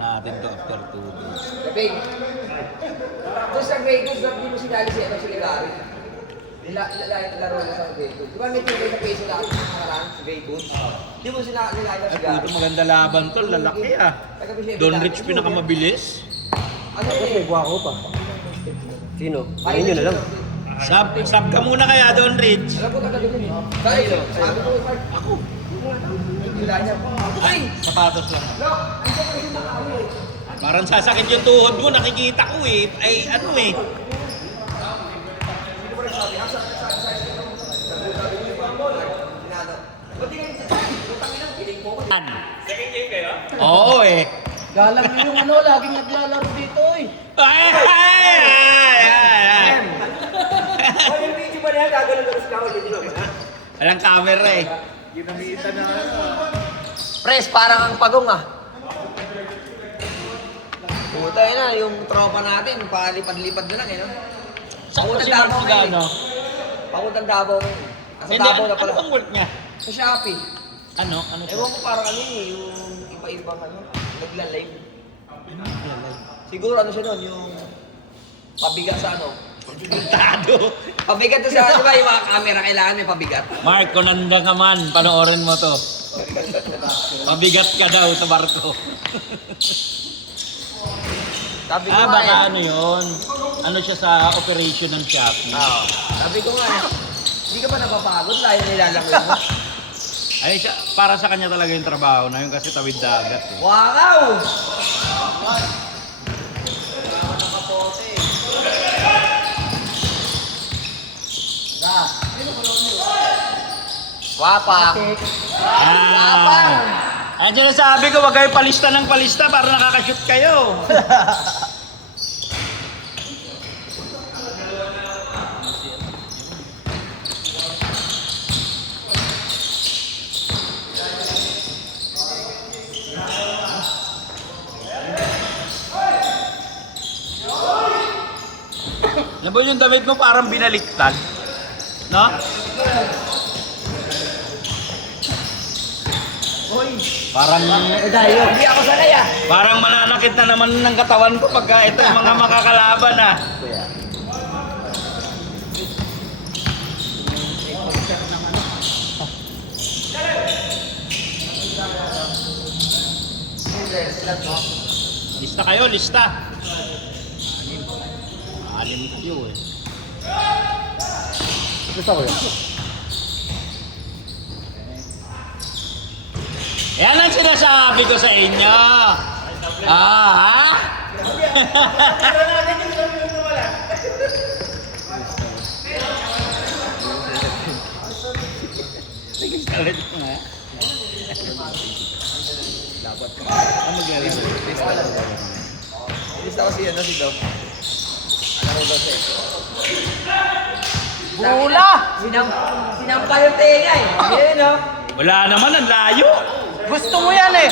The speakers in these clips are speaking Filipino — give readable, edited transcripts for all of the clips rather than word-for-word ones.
natin to after 2 days. Kapig. Doon sa grade 2, hindi mo sinali si Gary. Laro mo sa grade 2. Di ba may tuloy na peso lang sa nakaraan si grade 2? Hindi mo sinali si Ay, Gary. puto maganda laban to. Lalaki ah. Don Rich pinakamabilis. Ano yun? Guwako pa. Sino? Ayun yun na lang. Sub ka muna kaya, Don Rich. Alam ko talaga yun eh. Dahil, sabi ko, ako. Wala niya. Ay, sapatos lang. Look, andyan ko yung nakawin eh. Parang sasakit yung tuhod mo, nakikita ko eh. Ay, ano eh. Second game kayo? Oo eh. Galang nyo yung ano, laging naglalaro dito eh. Ay, ay, ay, ay. O, yung video ba na yan? Gagawin ko sa kawal. Hindi naman ha? Walang camera eh. Pres, parang ang pagong ah. Puta yun na, yung tropa natin, palipad-lipad na lang eh, no? Saan ko Pautang si Davao Mark ngayon Gano? Pautang Davao ngayon. Nasa Hindi, Davao na ano pala. bang work niya? Sa Shopee. Ano? Ano siya? Ewan ko parang ano eh, yung iba-ibang ano, nagla-live. Siguro ano siya nun, yung pabigat sa ano. Kontado. Pabigat to sa, di ba yung mga camera, kailangan may pabigat. Mark, kung nandiyan ka man, panoorin mo to. Pabigat ka daw sa barko. Sabi ko Ah, nga baka eh. ano yun? Ano siya sa operation ng Shopee? Oo. Sabi ko nga eh, hindi ka ba napapagod? Layo nilalangoy mo. Ay, siya, para sa kanya talaga yung trabaho na yun kasi tawid dagat eh. Wow! Wapa. Ah! Ang sinasabi ko, wag kayo palista ng palista para nakakashoot kayo. Alam mo yung damit mo parang binaliktad? No? Parang Hindi ako sanay ah. parang mananakit na naman ng katawan ko pagka ito yung mga makakalaban ah. Lista kayo, lista. Alim kayo eh. Gusto ko yun. Yan ang sinasabi ko sa inyo. Ah, ha? Ulit mo nga. Ano magaling? Lista ko si ano si Dom. Ano daw siya? Bula! Sinampa yung tenga eh. Yan no? Wala naman, ang layo. Gusto mo yan eh!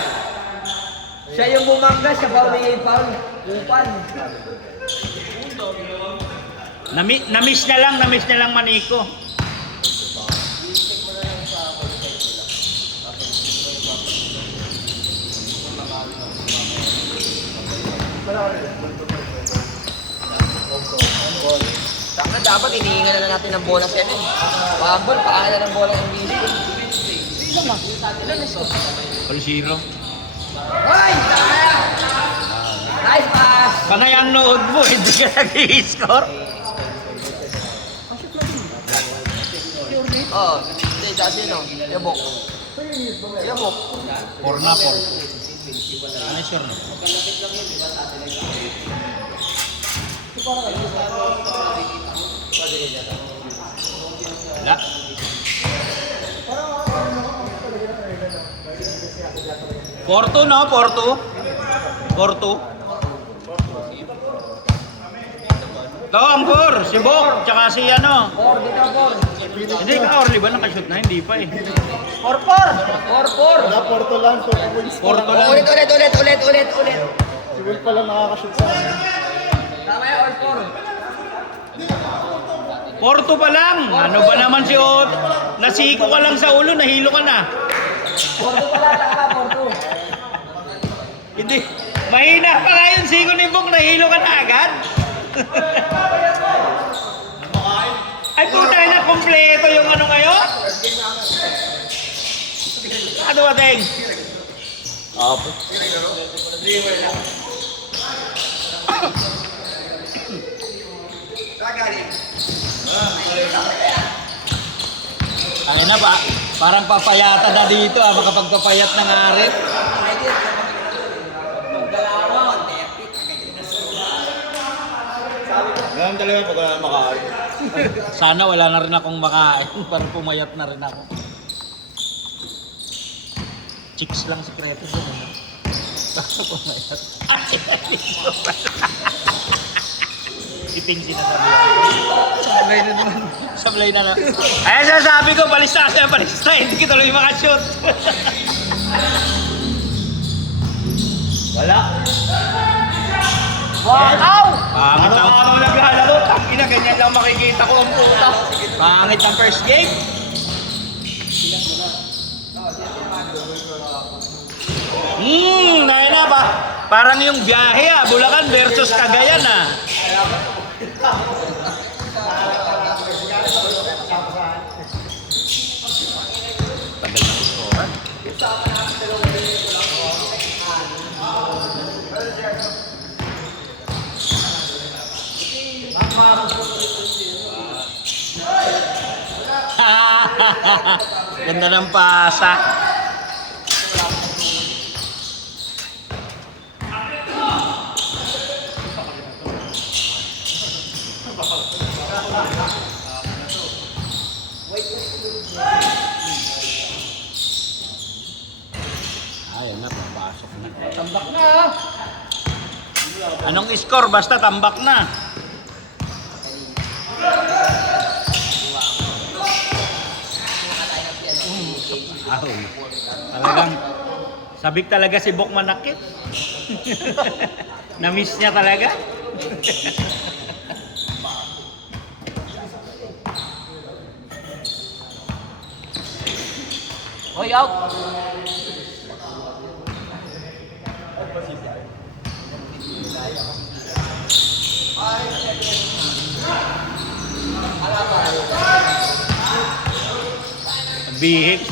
Siya yung bumangga, siya ba may foul? Upan. Namiss niya lang Maniko. Tanga dapat iniingan na natin ng bola siya nun. Wambol, paano na ng bola ng Bisi. All zero. Hoy! Tanga! Nice pass! Panay ang nood mo, hindi ka nag-i-score. Oh, hindi, tsaka sino? Yabok. Yabok. 4 na 4. Ano sure na? Wala. Porto no? Porto? Ito ang 4, si Bok, tsaka si ano. Por, dito por. Hindi ka Orly ba nakashoot na? Hindi pa eh. Por. Wala, Porto lang. Porto lang. Ulit. Si Will pala nakakashoot sa akin. Tama yan, all por. Porto pa lang. Ano ba naman si Ot? Nasiko ka lang sa ulo, nahilo ka na. Porto pala, tama, Porto. Hindi. Mahina pa nga yung sigo ni Bok, nahilo ka na agad. Ay, puta na, kompleto yung ano ngayon? Ano ba, Teng? Opo. Ay na ba? Parang papayata na dito makapagpapayat ng arit. Ganun talaga pag wala makain. Sana wala na rin akong makain para pumayat na rin ako. Chicks lang sikreto doon, ano? Para pumayat. Iting sinasabi ako. Sablay na naman. Sablay na lang. Ayan sinasabi ko, balista kasi ang balista. Hindi ko tuloy makashoot. Wala. Wow! Pangit ang, Ano naglalaro? Tangina, ganyan lang makikita ko ang puta. pangit ang first game. Dahil na ba? Parang yung biyahe Bulacan versus Cagayan Tagal na iskoran. Ganda ng pasa. Ayun na, papasok na. Tambak na. Anong score? Basta tambak na. Talagang sabik talaga si Bok Manakit. Na-miss niya talaga. Hoy, out! Bihik.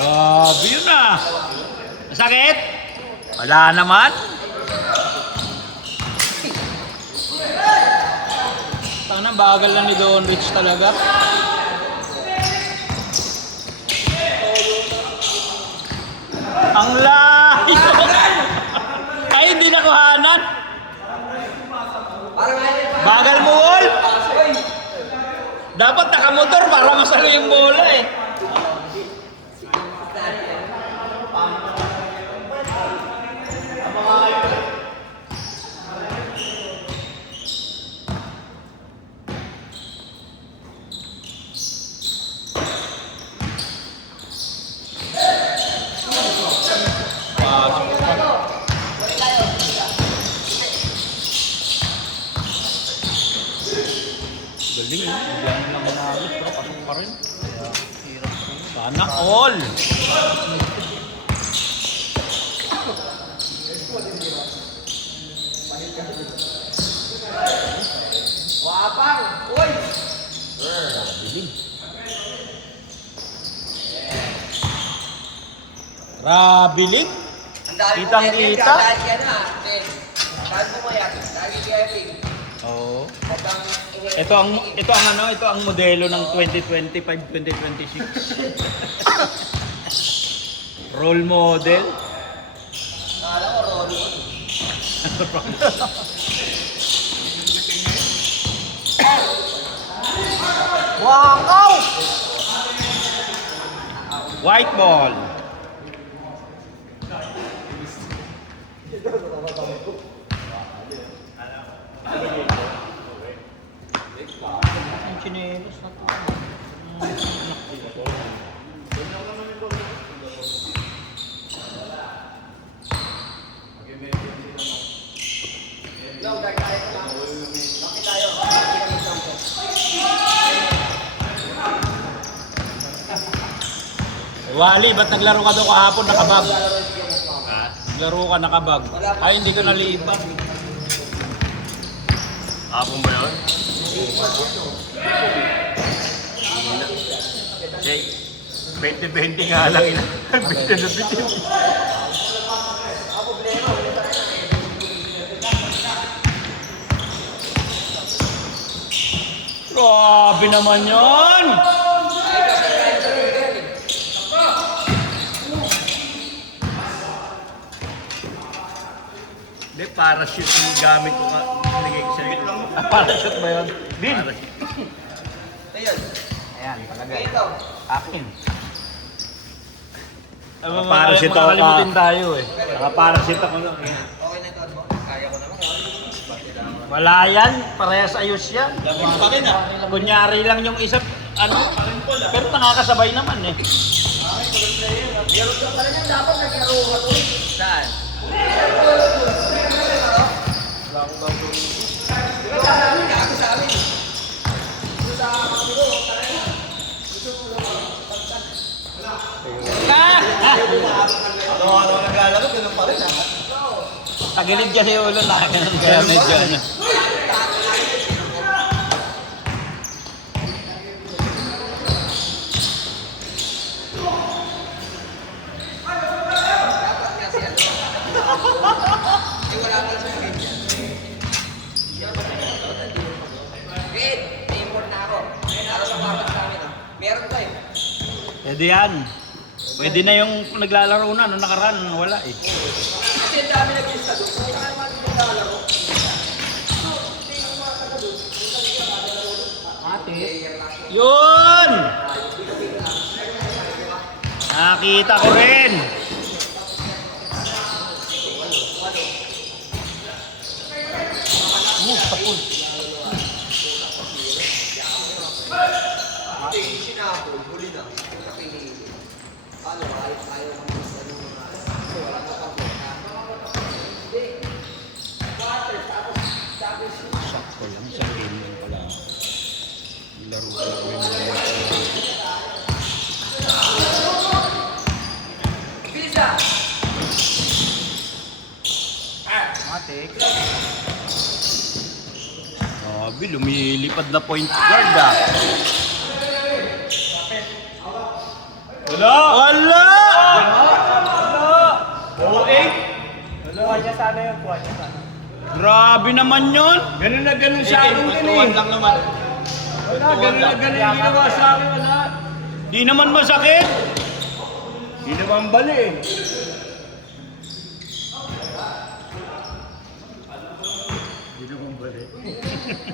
Grabe yun Sakit? Wala naman. Tanang bagal lang ni Don Rich talaga. Ang layo. Ay, hindi nakuhanan. Bagal mo, Wol. Dapat nakamotor para masalo yung bola Galing bigyan lang manalo pero pasok pa rin. Sana all. Wapang! Uy! Rabiling. Ang dami Kitang mo yan, kita. dahil yan dahil mo yan, dahil Kevin. Oo. At ang Ito ang modelo ng 2025-2026. Role model. Kala ko, Rolly. Wakaw! White ball. Ang chinelos na to. No, dahil tayo lang. Bakit tayo? Bakit tayo? Wally, ba't naglaro ka doon kahapon nakabag? Naglaro ka nakabag. Ay, hindi ko nalipat. Hapon ba yun? Jay, 20-20 nga lang. Bitin na bitin. Grabe naman yun! Hindi, parachute yung gamit ko ka. Nagay ko sa'yo. Parachute ba yun? Bin! Ayun. Ayan, talaga. Ito. Akin. Parachute ako Makakalimutin tayo eh. Nakaparachute ako lang. Okay na ito. Ano? Kaya ko naman. Wala yan, parehas ayos yan. Pa rin ah. Kunyari lang yung isa, ano, pero nakakasabay naman eh. Meron ka pala niyan. Dapat naglaro ka to. Saan? Wala akong bago. Diba sa amin? Dito sa kamilo. Ano naglalaro, ganun pa rin ah. Tagilid kasi yung ulo na kaya medyo ano. Dapat kasi ano. Wala ka sa amin yan. Wait, may import na ako. Para sa papat sa amin ah. Meron tayo. Pwede yan. Pwede na yung naglalaro na, nung nakaraan, wala eh. Kasi ang dami nag-lista doon. Kung saan naman yung naglalaro. Yun! Nakita ko rin. Tapos. Yung sinapol, huli na. Sa pinili. Ano, ayaw naman sa mga... So, wala na pang Hindi. Quarter, tapos Sakto lang sa game yun pala. Laro ko yung bilis na! Matik. Sabi, lumilipad na point guard ah. Wala! Wala! Kuha niya sana yun, kuha niya sana. Grabe naman yun. Ganun na ganun sa akin din eh. lang naman. Wala, ganun na ganun yung ginawa sa akin. Wala. Di naman masakit. Di naman bali eh.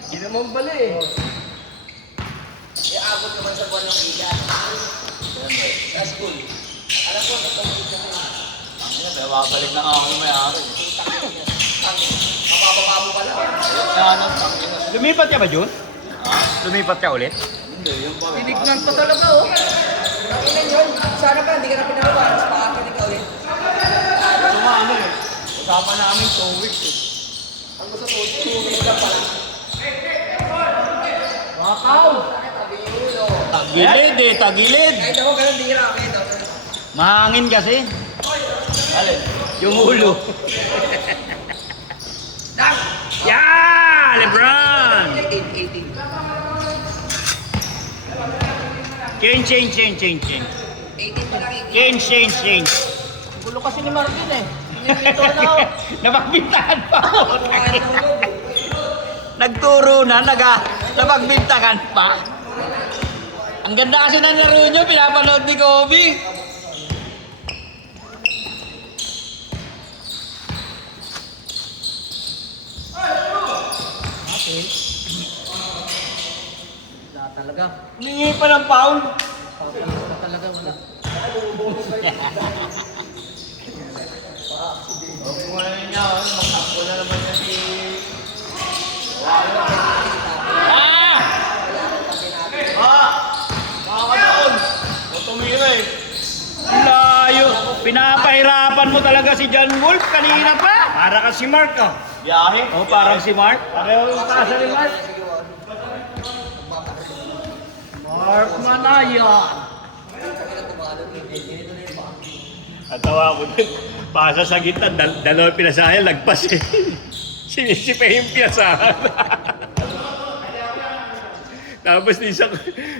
Di naman bali eh. Iabot naman sa buwan ng ila. Sa school. Alam ko, itong ila ko. Babalik na ako may-ari. Mabababa mo pala. Lumipat ka ba, Jun? Lumipat ka ulit? Tinignan pa talaga, oh. Nakinan yun. Sana pa, hindi ka na pinalabaras. Pakakinig ka ulit. Sumano eh. Usama namin 2 weeks eh. Ang gusto to, 2 weeks lang pala. Wakaw! Tabi yung ulo. Tagilid eh, tagilid. Kahit ako, ganun, di ramen. Mahangin kasi. Alin? Yung ulo. Dang! Yeah! Lebron! 18. Change. 18 pa lang, 18. Change. Gulo kasi ni Marvin eh. Ito na ako. Napagbintahan pa ako. Kumain ng ulog. Nagturo na, napagbintahan pa. Ang ganda kasi ng laro nyo, pinapanood ni Kobe. Wala talaga. Humingi pa ng foul. Wala talaga, wala. Huwag mo na niya, magtakbo na naman niya si... Ah! Makakataon! O tumira eh. Layo. Pinapahirapan mo talaga si John Wolf kanina pa. Para ka si Mark ah. Biyahe? Oh, parang si Mark. Pareho yung tasa ni Mark. Mark Manaya. Manong Eden, ganito na yung baka. At tawa ko dun. Pasa sa gitna, dalawa pinasahan, lagpas eh. Sinisipa yung pinasahan. Tapos isang,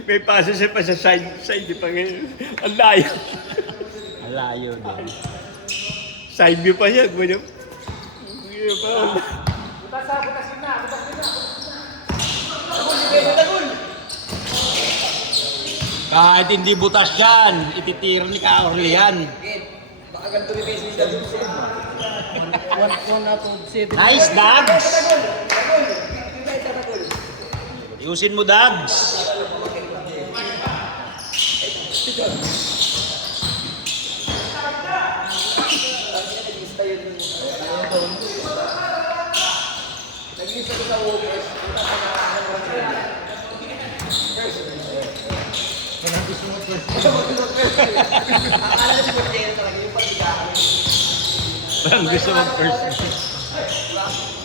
may pasa siya pa sa side, di pa ngayon. Ang layo. Ang layo din. Side view pa siya. Ganyan. Kahit hindi butas dyan, ititira ni Kaorlian. Baka ganito rin base ni David Sen. 1 out of 7. Nice, Dabs! Ayusin mo, Dabs! Nag-lista ko sa Walkers. Akala ko si Borgero talaga yung pagbigahan. Parang gusto mo first.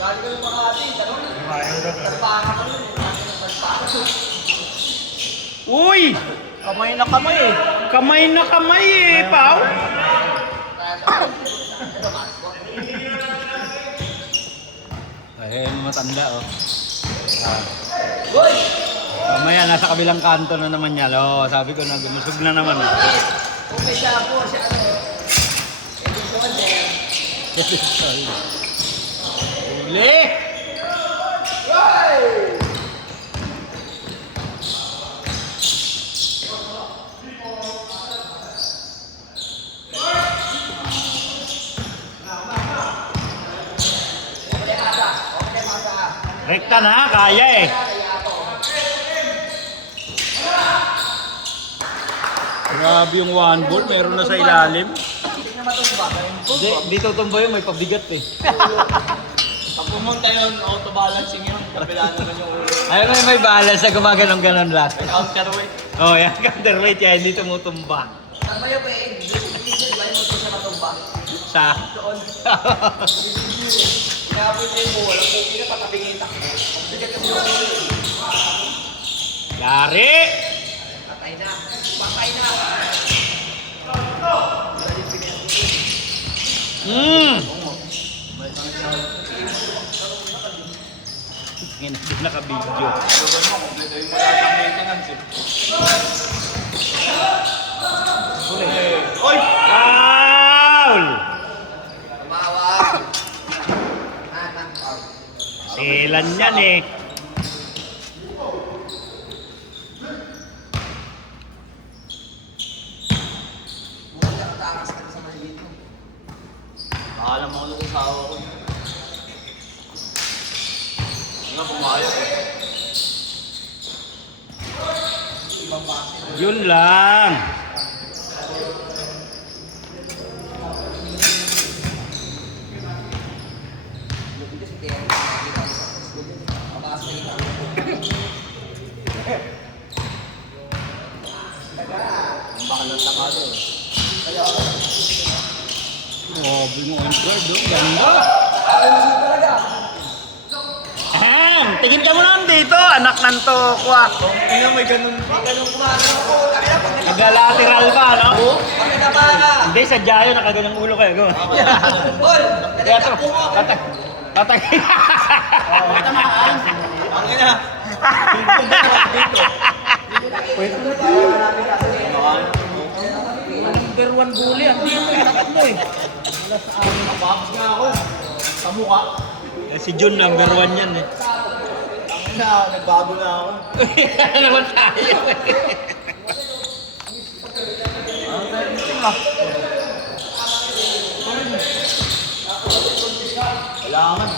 Lagi ko yung Makati. Nagpaka ko nun. Uy! Kamay na kamay eh. Kamay na kamay eh, Pao. Ay, matanda oh. Goy! Mamaya, nasa kabilang kanto na naman niya. Oh, sabi ko na, gumusog na naman. Kung may shampoo, siya ano. Edison there. Uli! Rekta na, kaya eh. Grabe yung one ball, meron na sa ilalim. Hindi, dito tumba yun, may pabigat eh. Pag pumunta yun, auto-balancing yun. Kabila naman yung ulo. Ayun may balance na gumaganon-ganon lang. Counterweight. Oh, yan, counterweight yan, hindi tumutumba. Ang mayo pa eh, ba yung gusto siya matumba? Sa... Doon. Kaya po yung mo, walang pupi na patabingin takbo. Ang bigat kasi yung ulo. Yari! Patay na. Patay na. Hindi naka-video. Oy! Foul! Tumawag. Anak. Selan yan eh. Bukan ka natakas ka sa maliit mo. Alam mo ano kung sawa ko. Ano pumayag eh. Yun lang. Kasi kaya matakas na kita. Baka ng takado eh. Grabe mo ang guard oh. Ganda. Ahem! Tingin ka mo naman dito, anak ng tokwa. Tingnan may ganun pa. Ganun kumano ako. Kaya pag Nagla-lateral pa, no? pag nagapa ka. Hindi, sadya yun, nakaganyang ulo kayo. Go. Bol! Kaya to, patag. Patag. Tamaan. Ang ina. Number 1 goalie. Ang dito yung takat mo eh. Papapos nga ako. Sa mukha. Eh, si Jun, number 1 yan eh. Ang ina, nagbago na ako. Ano naman tayo? Kailangan.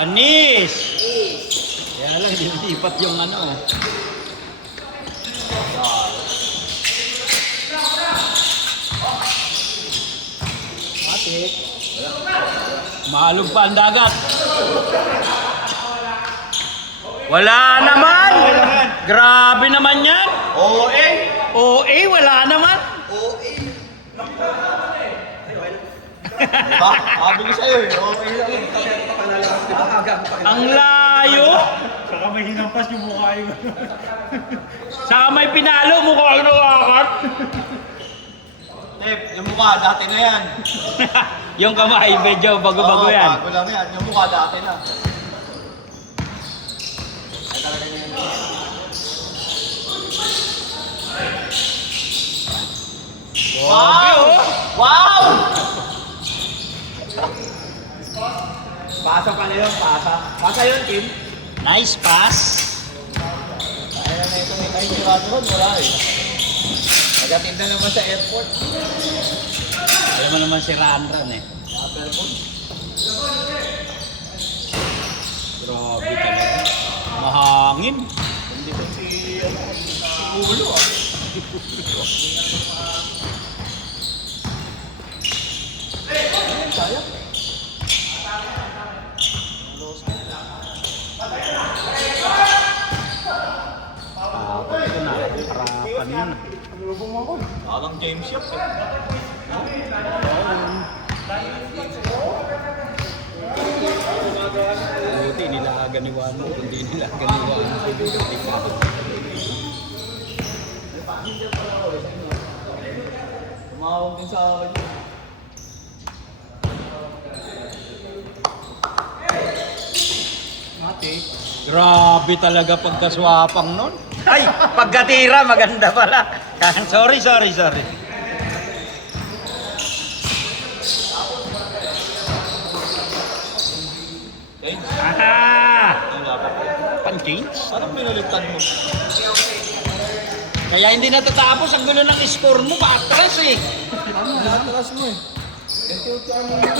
Panis! Kaya lang, lipat yung ano. Matik. Maalog pa ang dagat. Wala naman! Grabe naman yan! OA. OA, wala naman! OA. Diba? Sabi ko sa'yo eh. Okay lang eh. Ang layo! Saka may hinampas yung mukha yung Saka may pinalo, mukha ko nakakat. Tep, yung mukha dati na yan. Yung kamay, medyo bago-bago Oo, yan. bago lang yan. Yung mukha dati na. Grabe, oh. Wow! Pasa pala yun, pasa. Pasa yun, Kim. Nice pass. Ayan na ito, may sigurado ron, wala eh. Nagatinda naman sa airport. Alam mo naman si Ranran eh. Grabe talaga. Mahangin. Hindi ko si Ulo ah. Sayang. Tapos ito na, harapan yun. Parang James Yap eh. Buti nilagan ni Wano, kundi nilagan ni Wano. Tumawag din sa akin. Mati. Grabe talaga pagkaswapang nun. Ay, pagkatira, maganda pala. Sorry. Aha! Wala pa. Pan-change? Parang pinulitan mo. Kaya hindi natatapos ang gulo ng score mo, paatras eh. Tama, natras mo eh. Ganti mo yun.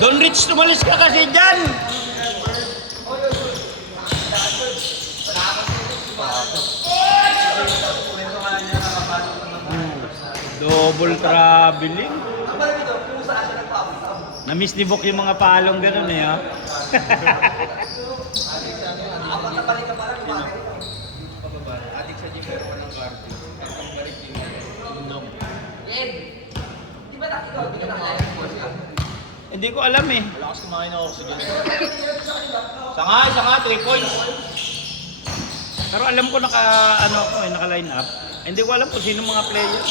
Don Rich, tumalis ka kasi dyan. Double traveling. Na-miss ni Bok yung mga palong ganun eh, ha? Hindi ko alam eh. Malakas kumain ako sa ganito. Sanga, 3 points. Pero alam ko naka-line up. Hindi ko alam kung sino mga player.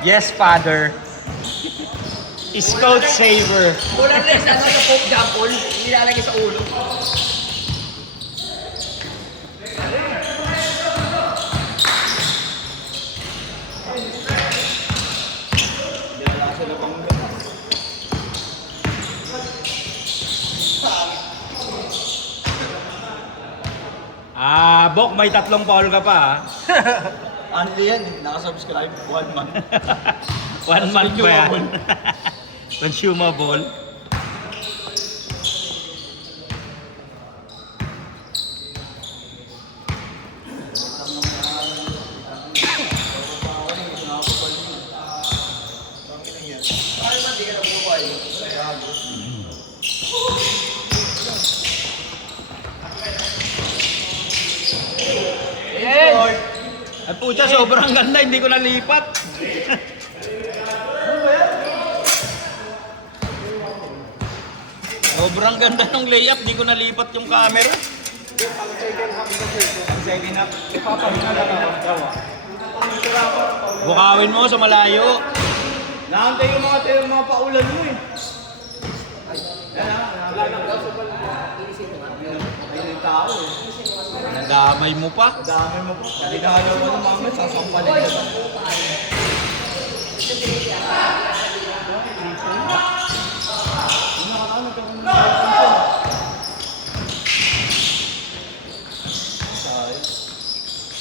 Yes, father. Scout saver. Kulang na isa sa Pope Jampol, nilalagay sa ulo. Bok, may 3 foul ka pa, ha? Ano yan eh, nakasubscribe 1 month. 1 month ba yan? Consumable. At pucha, sobrang ganda, hindi ko nalipat. Sobrang ganda ng layup, hindi ko nalipat yung camera. Second half, ipapahinga lang ako daw ah. Bukawin mo sa malayo. Nakantay yung mga paulan mo eh. Yan ah, nakantay daw sa pala. Ayun yung tao eh. Nadamay mo pa. Dami mo po. Hindi na alam mo ng mga sasampalin ka ba?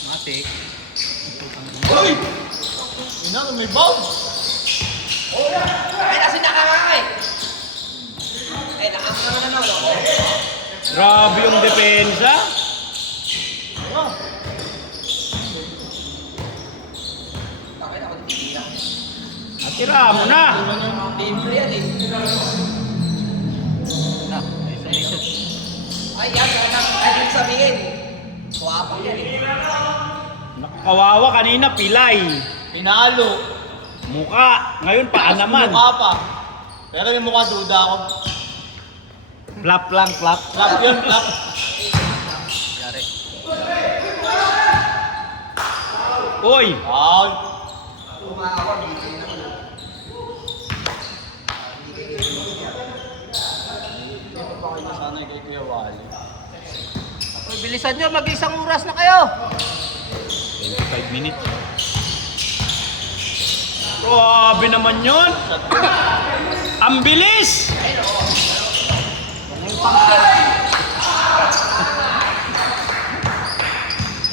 Matik. Hoy! Ina, may bomb! Ay, kasi nakakakay! Ay, nakakakay na naman ako. Grabe yung depensa. Tira mo na. Libre yan eh. Ay, yan. Ay, yung sabihin. Kuwapang yan eh. Kawawa kanina, pilay. Tinalo. Muka. Ngayon, paa naman. Mukha pa. Pero yung mukha duda ako. Flap lang, flap. Flap yun, flap. Yari. Uy! Foul. Kumakawa, hindi kayo naman. Sana kay Kuya Wally. Uy, bilisan nyo. Mag-isang oras na kayo. 25 minutes. Grabe naman yun. Ang bilis!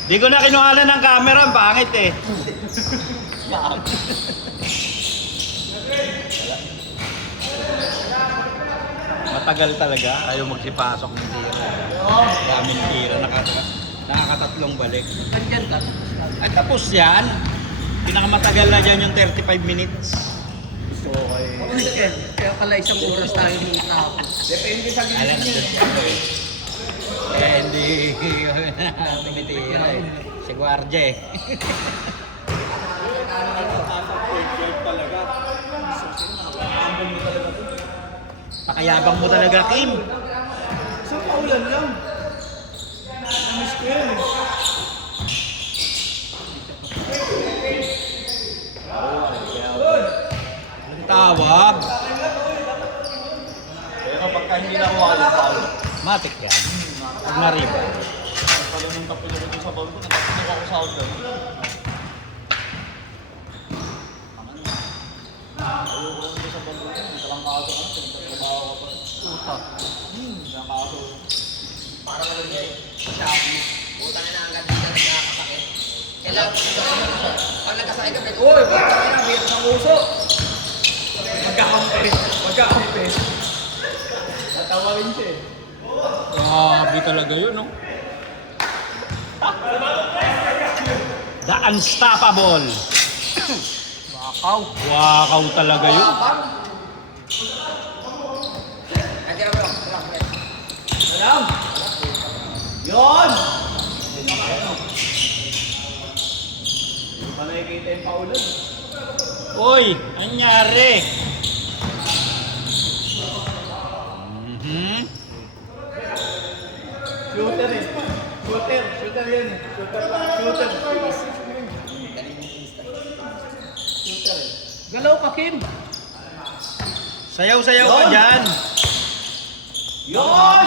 Di ko na kinuhanan ng camera, ang pangit eh. Matagal talaga, ayaw magsipasok ng tira. Daming tira, nakakatatlong balik. Ganyan ka. At tapos yan, pinakamatagal na dyan yung 35 minutes. Kaya pala isang oras tayo ng tao. Depende sa Alam, gising nandun niya. siya eh. Eh, hindi tumitira eh. Si Guardia eh. Pakayabang mo talaga, Kim. Isang paulan lang. Namiss ko yan eh. Anong tawag? Pero pagka hindi na kuha ng foul. Matik yan. Pag nariba. Pag nung tapos ako sa ball ko, natapos ako sa outdoor. Ayoko lang sa ball ko, hindi ka lang kaso ka, pinagtatrabaho ka pa. Puta. Nakakaso. Parang ano niya eh. Shopee. Puta na agad dito nakakasakit. Kailangan pag nagkasakit ka, uy, puta na, mayroon ng uso. Magkakampi. Magkakampi. Natawagin siya eh. Grabe talaga yun, no? The Unstoppable. Wakaw. Wakaw talaga yun. Ay, tira mo lang. Alam! Yun! Hindi pa nakikita yung paulan. Uy, anyari? Shooter eh. Shooter. Shooter yan eh. Shooter lang. Shooter. Shooter eh. Galaw ka, Kim. Sayaw-sayaw ka Yun. dyan. Yun!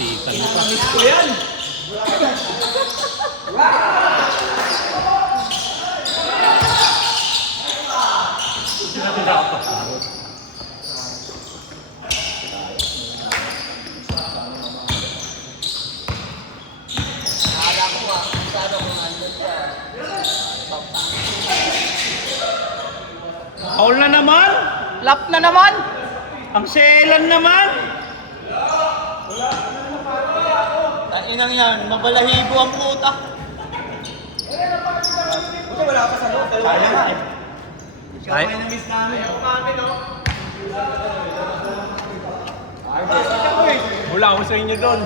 Titan mo pa. Namiss ko yan. Akala ko nga, masyado kung nandun ka. Foul na naman. Lap na naman. Ang selan naman. Tainang yan, mabalahibo ang puta. Buti wala pa sa loob. Sayang nga eh. Ikaw ay namiss namin. Wala ako sa inyo doon.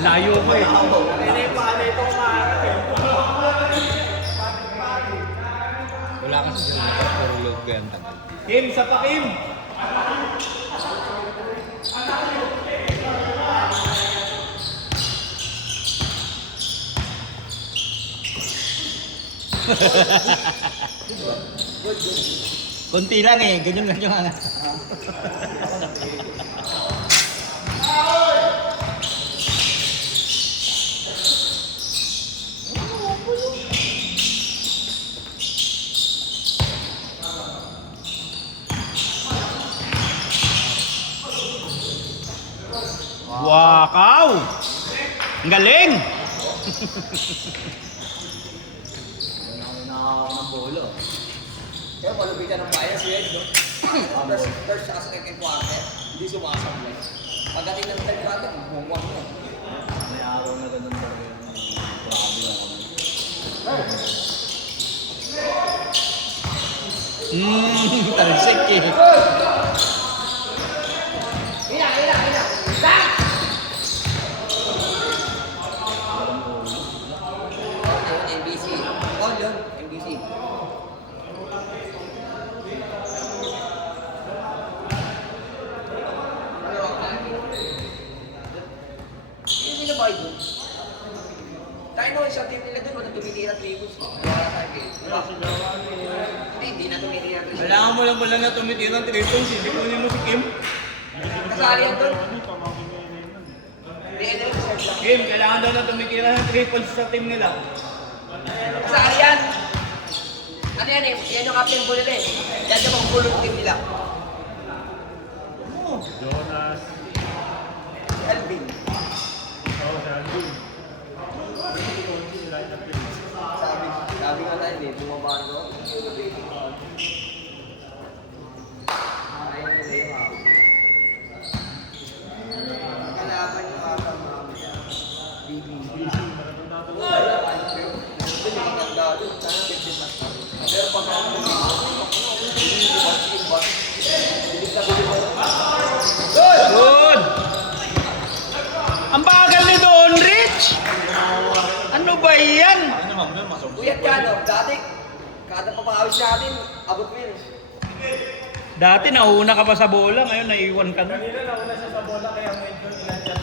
Layo ko eh. Wala kasi sa inyo. Puro loob ko yan. Kim, isa pa Kim. Konti lang eh. Ganyan lang yung ano. Wakaw! Ang galing! Nakakawa ng bolo. Kaya malubitan ng bias yun, no? First sa second quarter, hindi sumasablay. Pagdating ng third quarter, bumuwag na. May araw na ganun ba yun? Grabe ako. Talsik eh. Ina! Back! Ayun, NBC. Oh, yun, NBC. Sino ba yun? Tayo naman sa team nila dun, wala tumitira 3 goals. Wala tayo eh. Diba? Hindi na tumitira 3 goals. Kailangan mo lang na tumitira ng 3 points. Hindi kunin mo si Kim. Kasali yan dun. Hindi, ano yung reserve lang. Kim, kailangan daw na tumitira ng 3 points sa team nila. Kasali yan. Ano yan eh? Yan yung captain bull nila eh. Yan yung mga bulong team nila. Jonas. Alvin. Oh, si Alvin. Sabi nga tayo eh, bumaba ko. Ayun nila yung ako. Kalaban yung ata mamaya. Pero pag Good! Ang bagal ni Don Rich! Ano ba yan? Uyat ka, no? Dati, kada papakawis natin, abot mo yun. Dati nauna ka pa sa bola, ngayon naiwan ka na. Kanina nauna siya sa bola kaya medyo ilan siya.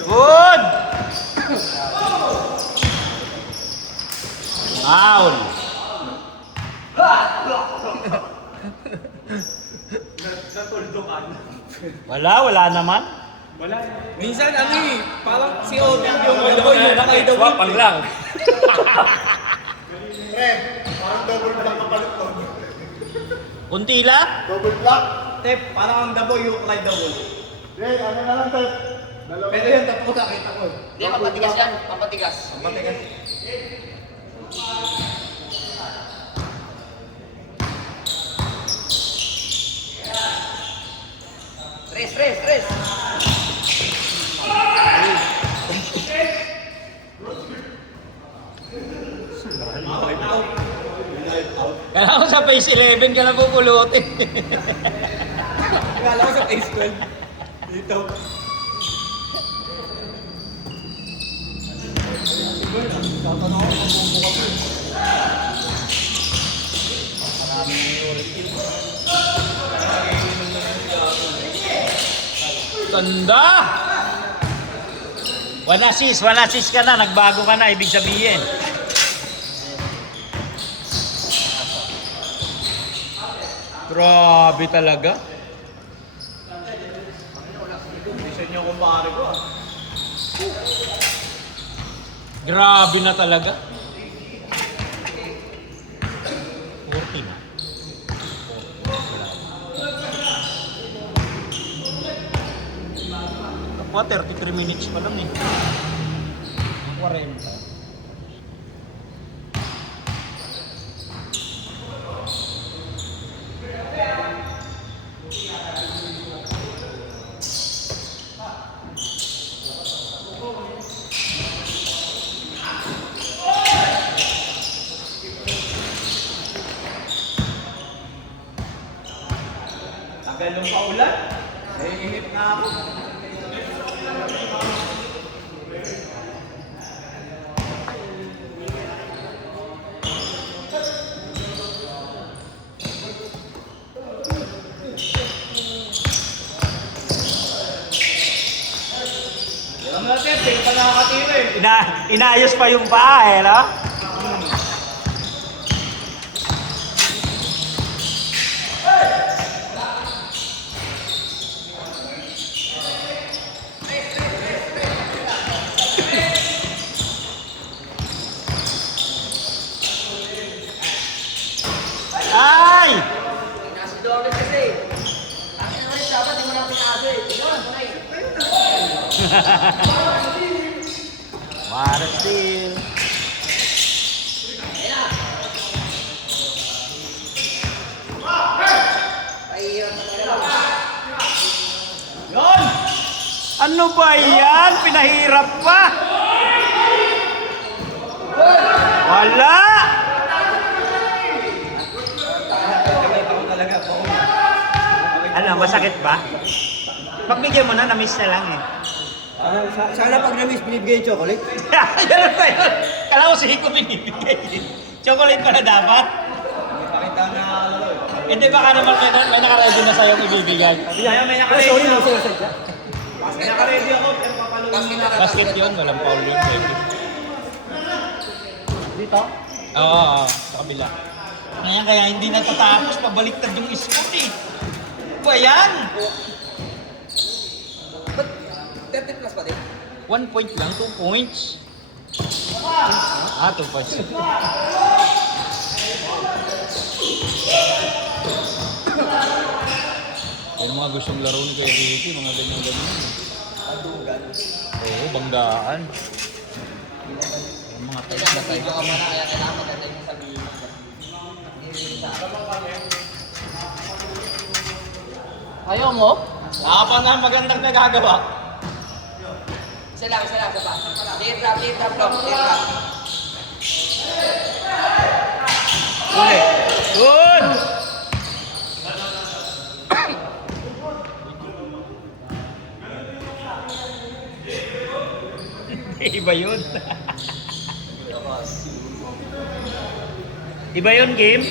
Good! Foul! Wala naman. Minsan ano eh, parang si Oden yung daw yung nakay daw. Swapang lang. Kunti lang? Tep, parang ang dabo yung kay daw. Pero yun, tapo nakita ko. Hindi, pampatigas yan. Pampatigas. Matigas. Tres. Kala ko sa phase 11 ka na pupulutin. Akala ko sa phase 12. Dito. Ganda! One assist ka na, nagbago ka na, ibig sabihin. Grabe talaga. Isa niyo kumpare ko ah. Grabe na talaga. 14 na. Kapwa 33 minutes pa lang eh. 40. Tagal nung paulan. Naiinip na ako. Alam natin, tingin pa nakakatira eh. Inayos pa yung paa eh, no? Ay! Nasa dominant kasi. Akin naman yung dapat, di mo na pinasa eh. Yun, tunay. What a steal. Pahihirap na talaga. Ano ba yan? Pinahirap pa! Wala! Ano, masakit ba? Pagbigyan mo na, na-miss na lang eh. Sana pag na-miss, binibigay yung chocolate. Ganun ba yun? Kala ko si Hiko binibigay. Chocolate pa na dapat? Pakita na laro. Hindi baka naman may nakaready na sa'yo ibibigay. Kaya may naka-ready. Sorry, may naka-ready ako, pero papalawin na. Basket yun, walang foul yun. Pwede. Dito? Oo, sa kabila. Ngayon kaya hindi natatapos, pabaliktad yung score eh. Ba yan? Ba't 30 plus pa din? 1 point lang, 2 points. 2 points. Yung mga gustong laro ni Kuya Ricky, mga ganyan-ganyan. Pandugan. Oo, banggaan. Yung mga type na type. Video ka muna kaya kailangan maganda yung sabihin. Ayaw mo? Pa na magandang nagagawa. Isa lang, isa pa. Clear drop, block, clear drop. Ulit. Good! Iba yun. Iba yun, game?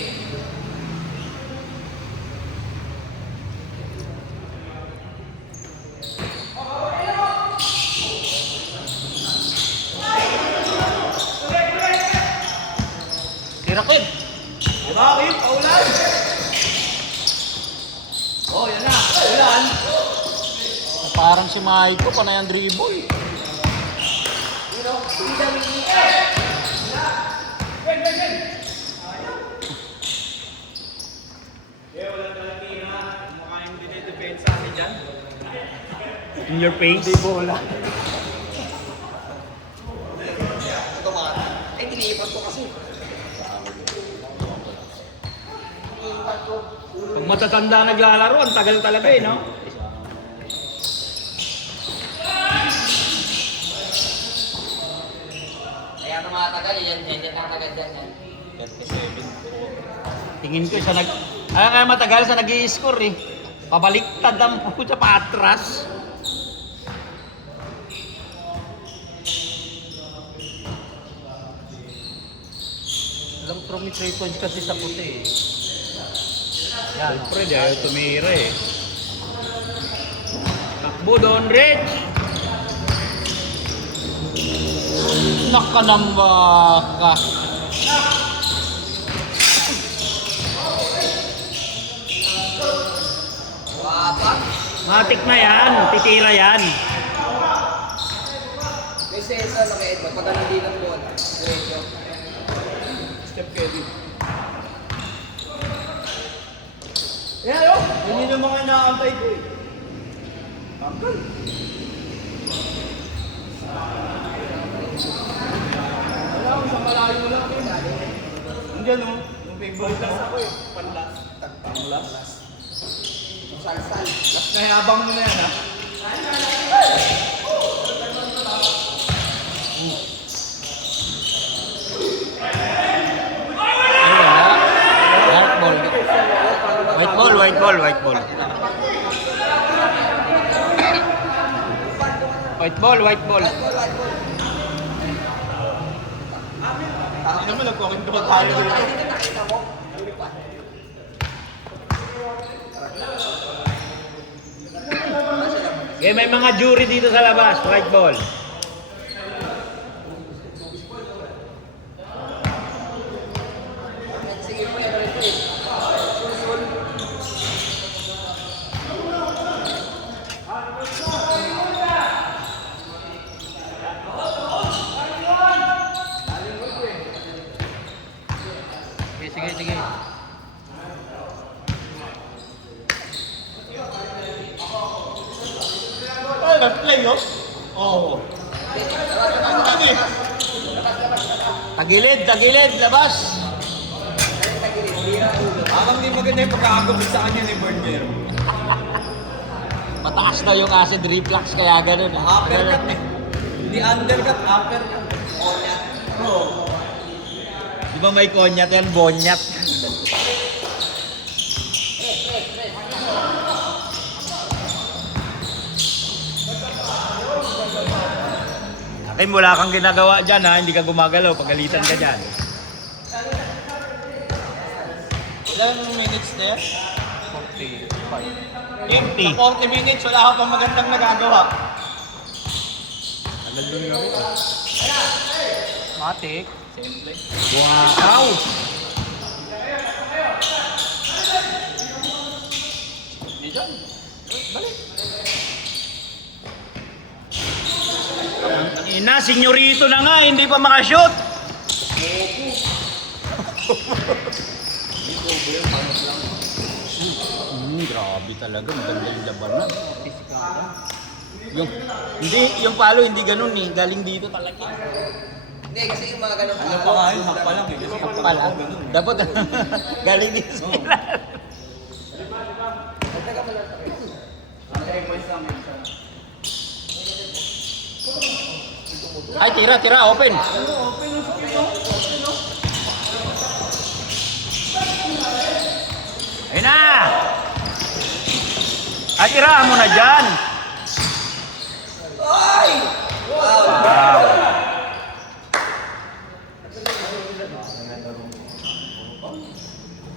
Tirakid! Bakit? Paulan! Oh, yan na. Paulan. Parang si Maiko, panay ang dribble. In your face? Ito mga, tinipan ko kasi. Pag matatanda naglalaro, ang tagal talaga eh, no? Kaya nung mga tagal, yan, hindi ang tagal dyan yan. 37. Tingin ko siya kaya matagal sa nag-i-score eh. Pabaliktad ang puta pa atras. Alam ko may 3 points kasi sa puti eh. Yan. Siyempre, di ayaw tumira eh. Takbo doon, Rich! Nakanambaka. Wapa. Matik na yan, titira yan. May sensa na kay Edmond, pag hindi ng buwan. Diretso. Step Kevin. Yan o. Yun yung mga inaantay ko eh. Uncle. Wala akong sa malayo lang eh. Nandiyan o. Yung favorite last ako eh. Panlas. Panglas. Salsal. Last na yabang mo na yan ha. Dark ball. White ball, white ball, white ball. White ball, white ball. Ano naman nagkukwentuhan tayo rin. Ay, dito nakita mo. Okay, may mga jury dito sa labas, white ball. Sige po, yan rin po eh. Susul. Sige, sige, sige. Ay, nag-play no? Oo. Tagilid, tagilid, labas. Parang di maganda yung pagkakagabit sa kanya ni Bird ngayon. Mataas daw yung acid reflux kaya ganun. Uppercut eh. Hindi undercut, uppercut. Di ba may konyat yan? Bonyat. Akin, wala kang ginagawa dyan ha. Hindi ka gumagalaw. Pagalitan ka dyan. Ilang minutes na yan? 50. 40 minutes, wala ka pang magandang nagagawa. Tagal doon na rin. Matik. Simple. Wow! Medyan. Balik. Ina, senyorito na nga. Hindi pa makashoot. Grabe talaga. Maganda yung labanan. Yung palo, hindi ganun eh. Galing dito talaga. Hindi, kasi yung mga ganun Ano pa nga yun? Hakpa lang eh. Kasi kapag Pala. Dapat galing dito sila. Ay, tira, open. Ayun na! Ay, tirahan mo na dyan. Wow.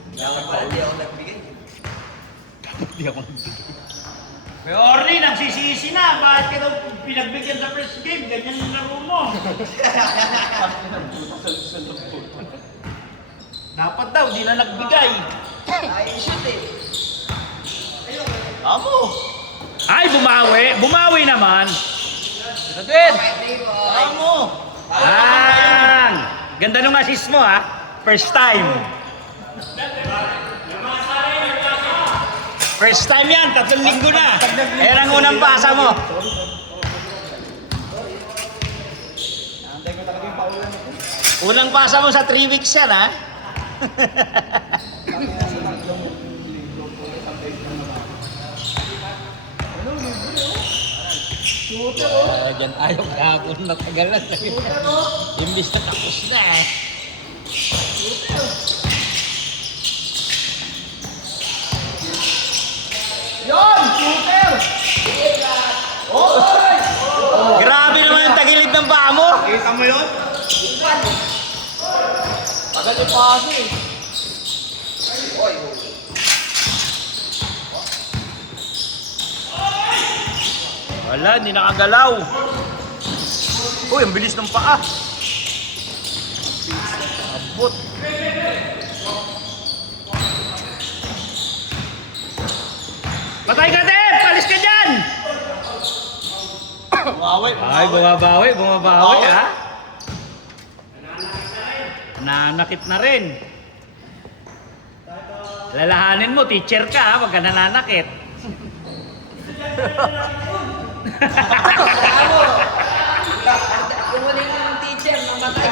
Hindi ako nagbigay. Hindi ako nagbigay. May Orly, nagsisisi na. Bakit ka daw pinagbigyan sa first game? Ganyan yung laro mo. Dapat daw, di na nagbigay. Ay, shoot eh. Amo. Ay, bumawi. Bumawi naman. Agad! Amo. Ah, ganda nung assist mo ha. First time. First time yan, 3 linggo na. Ayan ang unang pasa mo. Antay ko talaga yung paulan ko. Unang pasa mo sa 3 weeks yan ha. Diyan tayo kahapon natagalan. Imbis na tapos na eh. Yon! Shooter! Grabe naman yung tagilid ng paa mo. Kita mo yun? Agad yung paso eh. Oy, Wala, hindi nakagalaw. Uy, ang bilis ng paa. Abot. Patay ka, Dep! Alis ka dyan! Bumawi. Ay, bumabawi ha? Nanakit na rin. Lalahanin mo, teacher ka ha, pag ka nananakit. yung huling teacher, namatay.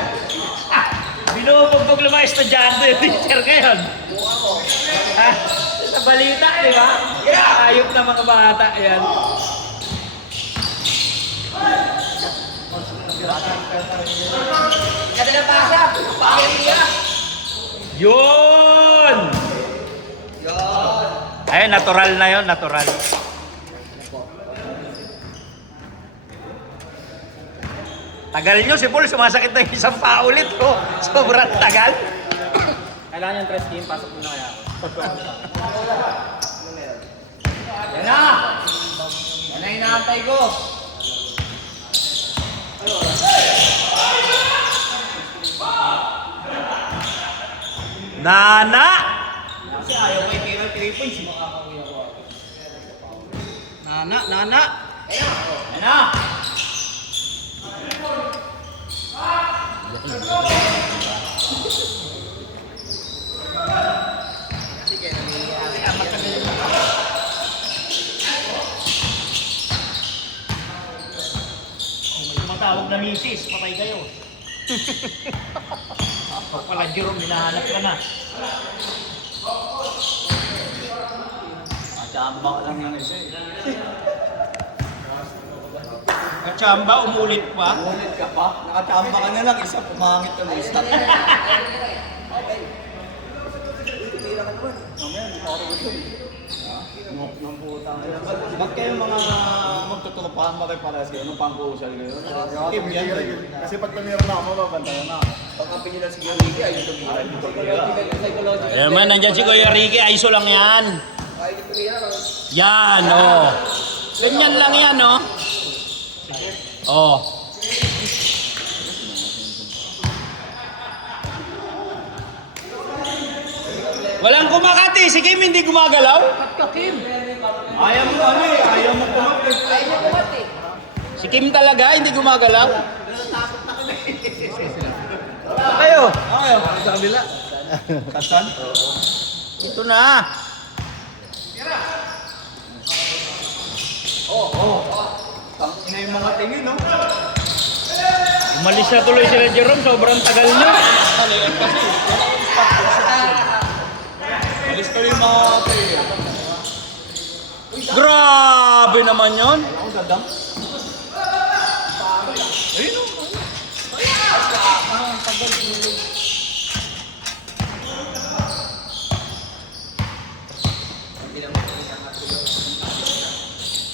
Binubugbog lang mga estudyante, teacher ka yun. Ha? Sa balita, di ba? Ayop na mga bata, yan. Kada na pasa, pakit niya. Yun! Yon. Ay, natural na yun, natural. Tagal nyo, si Paul, sumasakit na yung isang pa ulit. Oh. Sobrang tagal. Kailangan yung press game, pasok muna kaya ako. Yan na! Yan na inaantay ko. Nana! Kasi ayaw ko itira 3 points. Makakauwi ako. Nana! Ayun Ano? Sige, namihingi. Tumatawag na misis, patay kayo. Pala Jerome, hinahanap ka na. Nakachamba ka lang ng isa eh. Kachamba, umulit pa. Ulit ka pa. Nakachamba ka na lang isa. Pumangit ka ng stop. Tumira ka naman. Mamaya, hindi pa ako ito. Nok ng puta. Ba't kayo mga magtutupahan ba kayo para sa ano pang kusal kayo? Kim yan. Kasi pag tumira na ako, mababantayan na ako. Pag-kampi nila si Gawiki, ayun tumira. Psychological. Ayan man, nandyan si Kuya Ricky. ISO lang yan. Ay, di tumira ka. Yan, oh. Ganyan lang yan, oh. Oh. Walang kumakati. Si Kim hindi gumagalaw. Ayaw mo ano eh. Ayaw mo kumapit. Ay, niya kumati. Si Kim talaga hindi gumagalaw. Kayo. Ayaw. Sa kabila. Kasan? Ito na. Tangina yung mga tingin, no? Umalis na tuloy sila Jerome. Sobrang tagal na. Kalian kasi. Alis ka rin mga tingin. Grabe naman yon. Ako dadam. Ayun o.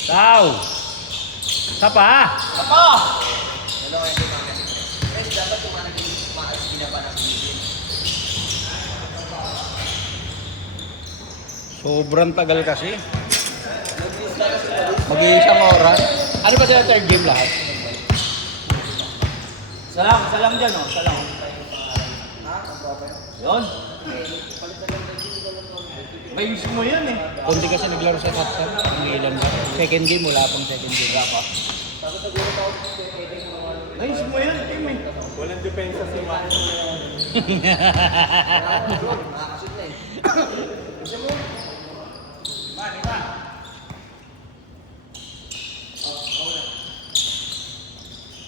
Tao. Tapa. Apa! Guys, dapat tumaas ginapa ng bilin. Sobrang tagal kasi. Mag-iisang oras. Ano ba sila third game lahat? Salang dyan o. Salang. Yun. May gusto mo yan eh. Kundi kasi naglaro sa Qatar. Ang ilan ba? Second game, wala pang second game. Wala pa. May gusto mo yan, team eh. Walang depensa si Juan. Makakasut na eh.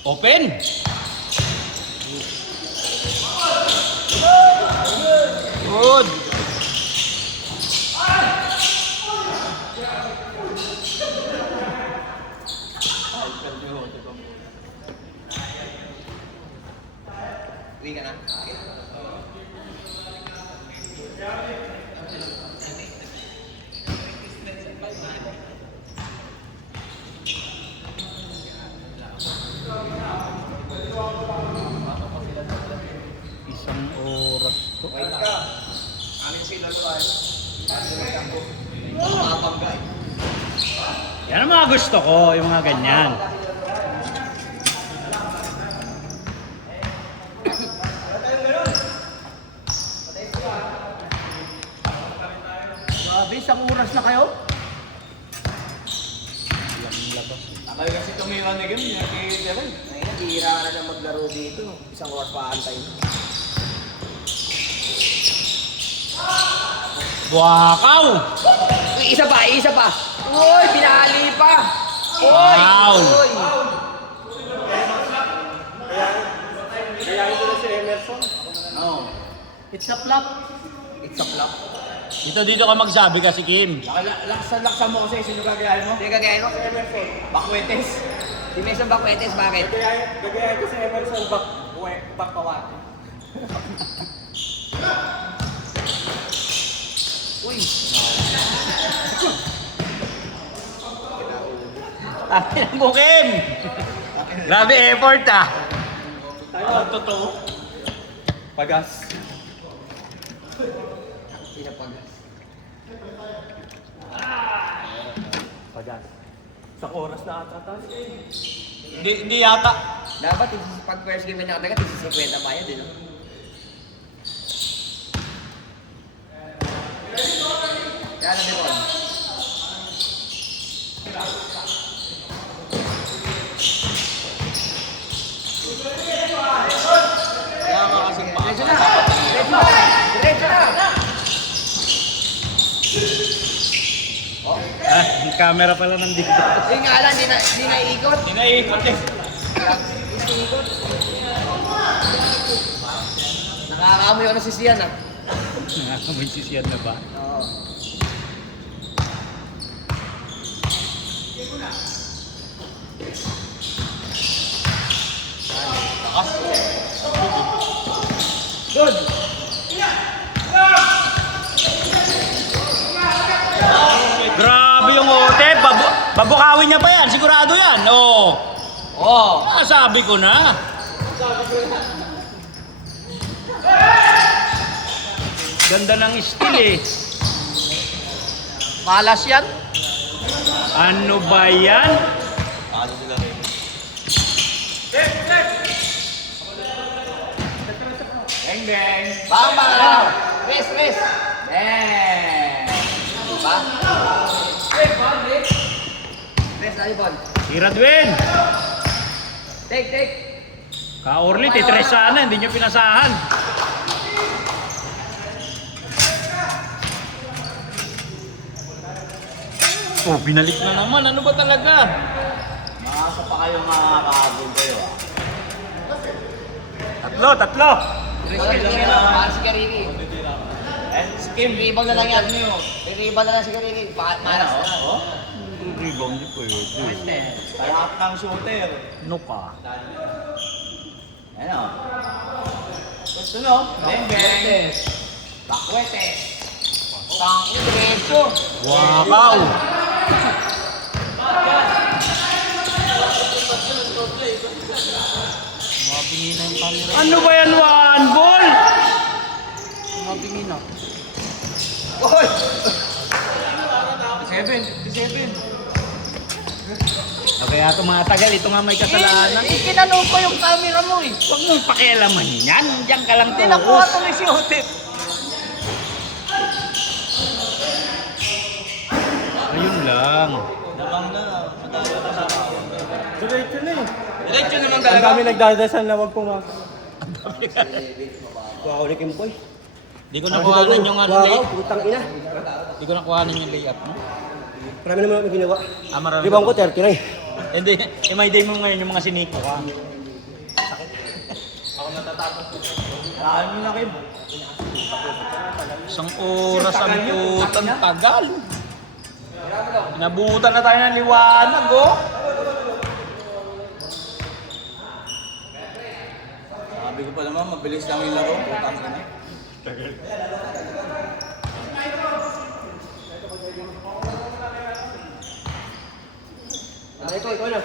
Open! Good! Uwi ka na? Isang oras to. Wait ka. Amin pinatuan. Mapapangga eh. Yan ang mga gusto ko, yung mga ganyan. Grabe, isang oras na kayo? Takal kasi tumira na game, nakikita rin. Ngayon, bihira ka na lang maglaro dito. Isang oras pa antay mo. Wakaw! Uy, isa pa, isa pa. Uy, pinali pa. Uy! Foul. Uy! Kaya ito na si Emerson. Oo. It's a flop. It's a flop. Dito ka magsabi kasi Kim. Laksan mo kasi, sino gagayahin mo? Hindi kagaya no? Bakwetes. Si Mason Bakwetes, bakit? Gagayahin ko si Emerson Bakpawati. Uy! Akin mo Kim! Grabe effort ah. Totoo. Pagas. Pinapagas. Pagas. Sa oras na atatas. Hindi yata. Dapat pag first game na nakatagat, 50 pa yan din. No? Yan ang Devon. Kaya ka kasing Diretso na! Diretso na! Diretso na! Ah, yung camera pala nandito. Yung nga lang, di na iikot. Hindi na ikot eh. Hindi ikot. Nakakamoy ako ng sisiyan ah. May sisiyan na ba? Oo. Good. Grabe yung ote. Babukawin niya pa yan. Sigurado yan. Oo. Oh. Sabi ko na. Ganda ng steel eh. Malas yan. Ano ba yan? Bang bang. Bang, bang, bang. Rest, rest. Diba? Rest, Alibon. Iradwin. Take, take. Ka-Orly, titres sana. Hindi nyo pinasahan. Oh, binalik na naman. Ano ba talaga? Makasa pa kayo mga kahapon kayo ah. Tatlo. Para si Kariri. Si Kim, Rebound na lang yan. Rebound na lang si Kariri. Malas na. oh. Rebound niyo po yun. Lahat ng shooter. Ano ka? Ano? Gusto no? Bang bang. Bakwetes. Tangin, diretso. Wakaw. Mabingi na yung camera. Ano ba yan, one ball? Mabingi na. Oy! 57. Kaya tumatagal. Ito nga may kasalanan. Ikinanong ko yung camera mo eh. Huwag mong pakialaman yan. Diyan ka lang Hindi nakuha focus. tuloy si Otep. Ayun lang. Diretso na eh. Diretso naman Ang talaga. dami nagdadasal na wag pumasok. Kuha ulit yung boy. Di ko nakuhanan yung ano, Wow, putang ina. Di ko nakuhanan yung layup mo. Marami naman ako ginawa. Marami. Rebound ko 30 na eh. Hindi. May day mo ngayon yung mga siniko ka. Ano na Kim? Isang oras ang putang tagal. Inabutan na tayo ng liwanag, oh. Sabi ko pa naman, mabilis lang yung laro. Putang ina. Ikaw na.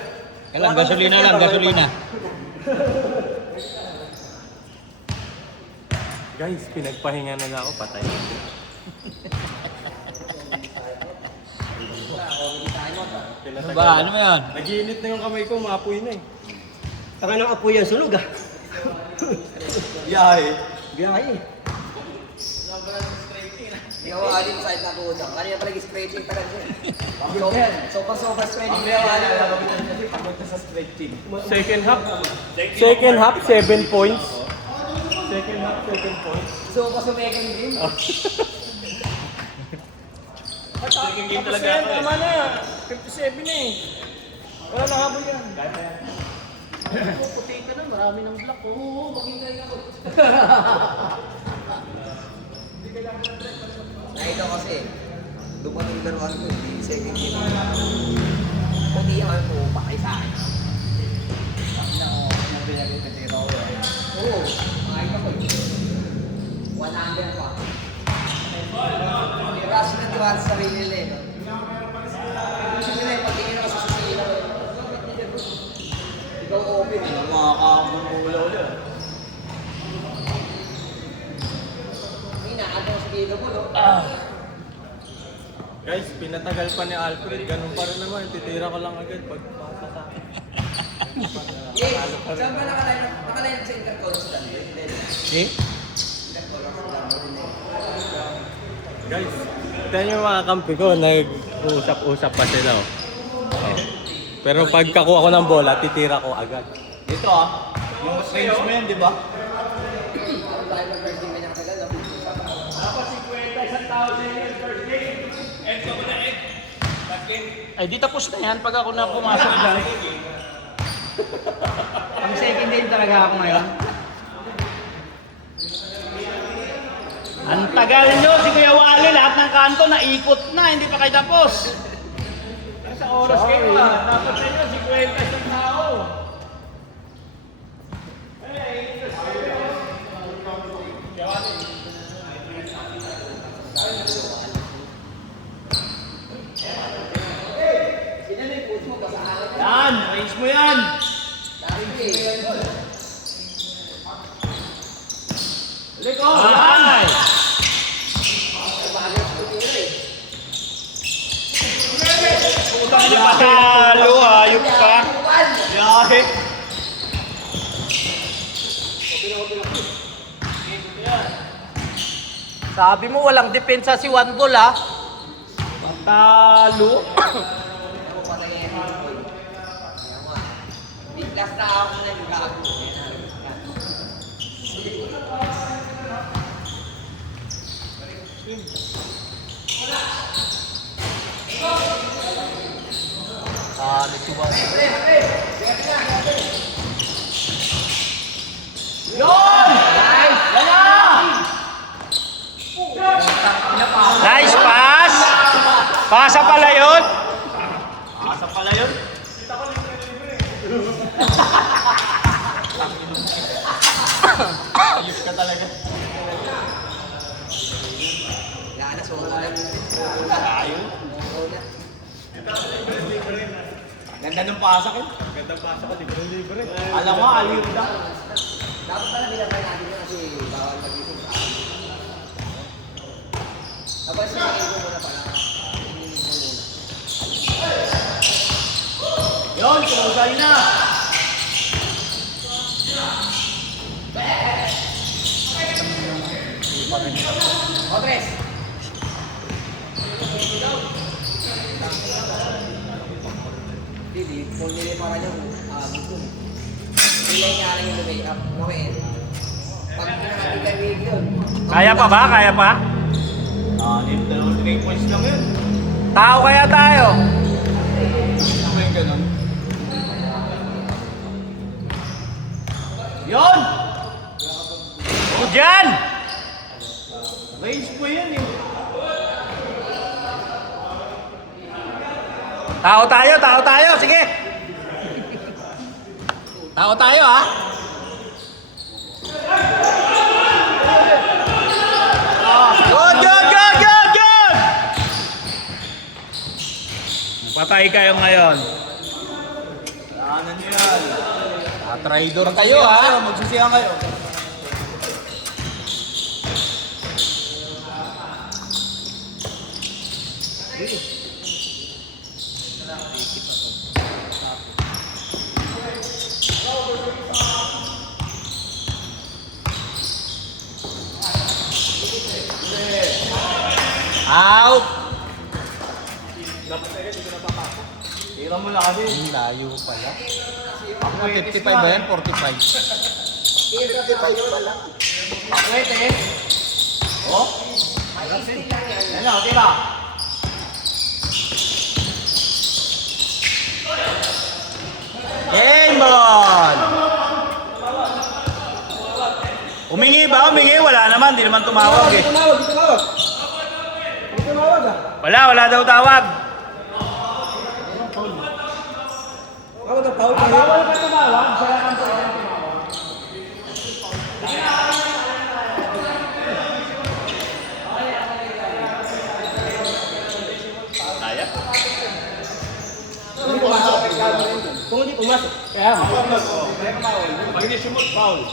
Kailan? Gasolina lang, gasolina. Guys, pinagpahinga na ako, patay. Ano ba? Ano mo yan? Nagiinit na yung kamay ko, maapoy na eh. Saka nang apoy yan, sunog ah. Biyahe. Biyahe eh. Ikaw alin sa na tuudang. Kanina pa nag-stretching talaga siya. Sopa stretching. Second half, 7 points. Second half, 7 points. Sopa sa second game. Second game talaga ako eh. Tama na, 57 na eh. Wala na habol yan. Puti ka na, marami ng block. Oo, maghintay ako. Nakita ko kasi, dumating yung laruan ko, yung second game. Puti ako po, pakay sa akin. Oo, makita ko. 100 pa. May rush na tiwala sa sarili nila eh. Gusto nila eh, pagtingin ako sa susila. Ikaw open eh. Makakakulo ulit. Inaano ko sa gilo mo, no? Guys, pinatagal pa ni Alfred. Ganun pa rin naman. Titira ko lang agad pag pasa sa akin. Eh, saan ba nakalayan sa interconstant? Eh? Guys, tignan yung mga kampi ko, nag-uusap-usap pa sila. Oh. Oh. Pero pag kakuha ko ng bola, titira ko agad. Dito ah. Yung range mo yan, di ba? Ako tayo mag-first game kanya katagal, no? Ay, di tapos na yan pag ako na pumasok dyan. Ang second game talaga ako ngayon. Ang tagal nyo, si Kuya Wally, lahat ng kanto naikot na, hindi pa kayo tapos. Sa oras kayo dapat sa inyo, 50 isang tao. Yan, range mo yan. Ulit ko. Ay! Putang ina patalo, hayop ka. Yahe. Sabi mo walang depensa si One Goal ha? Talo. Last na ako na yung gago. Talo si One Goal. Nice pass! Pasa pala yun! Asa pala yun? Ayos ka talaga. Wala na, solo na. Ayun. Ganda ng pasak eh. Ganda pasa ko, libre-libre. Alam mo, aliw na. Dapat pala binabay natin yun kasi bawal mag-isip sa akin. Tapos sinakay ko muna pala. Hinihin ko muna. Yun, kumusay na. Odres! Hindi, kung niliparan yung gusto mo. Nilay nga lang yung lumay up. Okay. Pag pinakakita yung yun. Kaya pa ba? Kaya pa? Yung dalawang 3 points lang yun. Tao kaya tayo? Ano yung ganun? Yun! O dyan! Range mo yan eh. Tao tayo, sige! Tao tayo ha! Good, good, good, good, good! Patay kayo ngayon. Daanan nyo yan. Traidor kayo ha? Magsisihan kayo. Out! Tira mo na kasi. Ang layo pala. Ako 55 ba yan? 45. Pwede. Oh? Yan na, tira. Game ball! Humingi ba? Humingi? Wala naman, di naman tumawag eh. Wala daw tawag.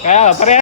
Kaya